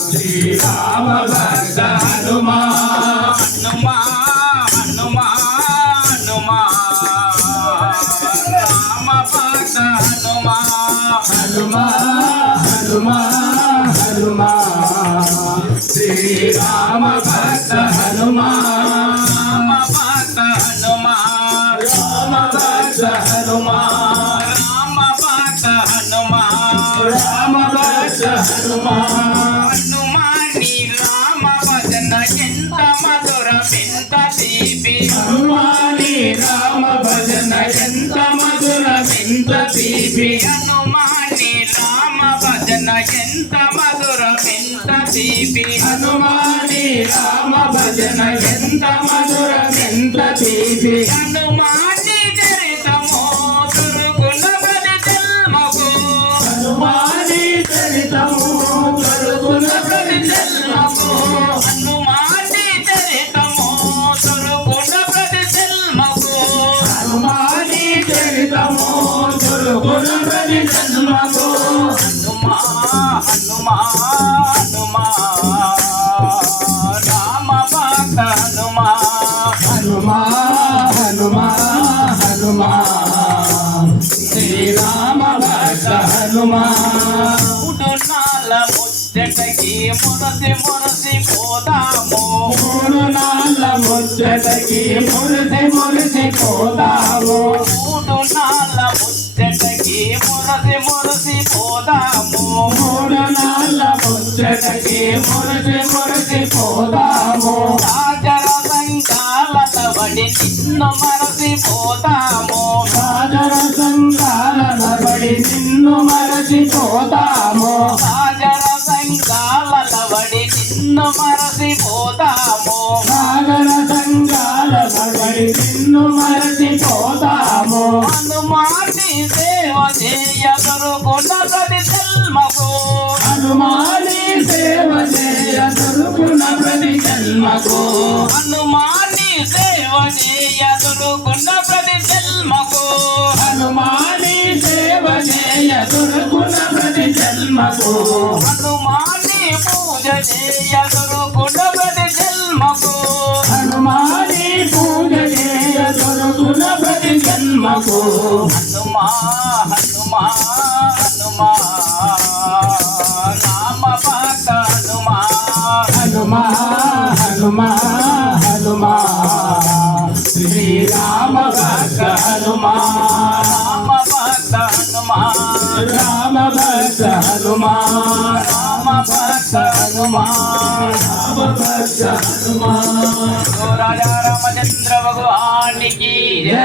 శ్రీరామ భక్త హనుమా హనుమా హనుమా హనుమా రామ భక్త హనుమా హనుమా హనుమా హనుమా శ్రీరామ భక్త హనుమా రామ భక్త హనుమా రామ భక్త హనుమా రామ భక్త హనుమా రామ భక్త హనుమా హనుమాని రామ భజన ఎంత మధురమెంత తీపి హనుమాని రామ భజన ఎంత మధురమెంత తీపి హనుమాని రామ భజన ఎంత మధురమెంత తీపి హనుమాని రామ భజన ఎంత మధురమెంత తీపి హనుమాని చరితమో దుర్గుణ ప్రతి జన్మకు హనుమాని చరితము దుర్గుణ ప్రతి జన్మకు హనుమాని చరితము దుర్గుణ ప్రతి జన్మకు హనుమాని చరితము దుర్గుణ ప్రతి జన్మకు హనుమా హనుమా హనుమా రామ భక్త హనుమా హనుమా హనుమా హనుమా శ్రీరామ భక్త హనుమా ఉడునాల ముచ్చటకి మురసి మురసి పోదాము ఉడునాల ముచ్చటకి మురసి మురసి పోదాము ఉడునాల ముచ్చటకి మురసి మురసి పోదాము ఉడునాల ముచ్చటకి మురసి మురసి పోదాము రాజర సంకాలత వడి నిన్ను మరసి పోదాము రాజర సంకాలత వడి నిన్ను మరసి పోదాము రాజర సంకాలత వడి నిన్ను మరసి పోదాము రాజర సంకాలత వడి నిన్ను మరసి పోదాము హనుమాని సేవ చేయ దొరుకున్న ప్రతి జన్మకు హనుమాని సేవ చేయ దొరుకున్న ప్రతి జన్మకు హనుమాని సేవ చేయ దొరుకున్న ప్రతి జన్మకు హనుమాని సేవ చేయ దొరుకున్న ప్రతి జన్మకు హనుమాని పూజ చేయ దొరుకున్న ప్రతి జన్మకు హనుమాని పూజ చేయ దొరుకున్న ప్రతి జన్మకు హనుమా హనుమా హనుమా రామ భక్త హనుమా హనుమా హనుమా హనుమా శ్రీరామ భక్త హనుమా రామ భక్త హనుమా రామ భక్త హనుమా రామ భక్త హనుమా రామ భక్త హనుమా రాజా రామచంద్ర భగవానికి జయ.